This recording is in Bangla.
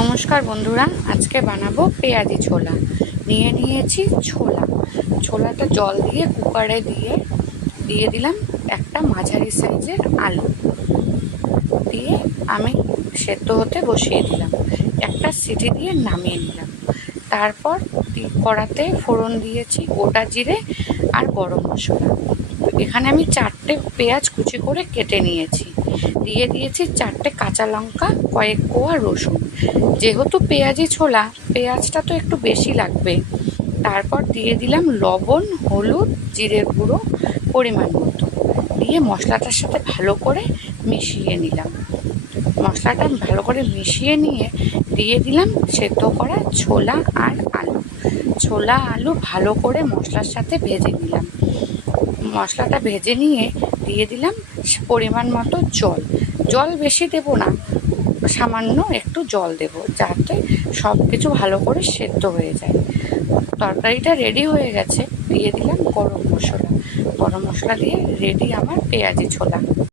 নমস্কার বন্ধুরা, আজকে বানাবো পেঁয়াজি ছোলা। নিয়েছি ছোলাটা জল দিয়ে কুকারে দিয়ে দিলাম একটা মাঝারি সাইজের আলু দিয়ে আমি সেদ্ধ হতে বসিয়ে দিলাম। একটা সিটি দিয়ে নামিয়ে নিলাম। তারপর কড়াতে ফোড়ন দিয়েছি গোটা জিরে আর গরম মশলা। এখানে আমি 4টে পেঁয়াজ কুচি করে কেটে নিয়েছি। দিয়ে দিয়েছি 4টে কাঁচা লঙ্কা, কয়েক কোয়া রসুন। যেহেতু পেঁয়াজি ছোলা, পেঁয়াজটা তো একটু বেশি লাগবে। তারপর দিয়ে দিলাম লবণ, হলুদ, জিরের গুঁড়ো পরিমাণ মতো। দিয়ে মশলাটার সাথে ভালো করে মিশিয়ে নিলাম। মশলাটা ভালো করে মিশিয়ে নিয়ে দিয়ে দিলাম সেদ্ধ করা ছোলা আর আলু। ছোলা আলু ভালো করে মশলার সাথে ভেজে নিলাম। মশলাটা ভেজে নিয়ে দিয়ে দিলাম পরিমাণ মতো জল বেশি দেব না, সামান্য একটু জল দেব, যাতে সব কিছু ভালো করে সেদ্ধ হয়ে যায়। তরকারিটা রেডি হয়ে গেছে। দিয়ে দিলাম গরম মশলা দিয়ে রেডি আমার পেঁয়াজি ছোলা।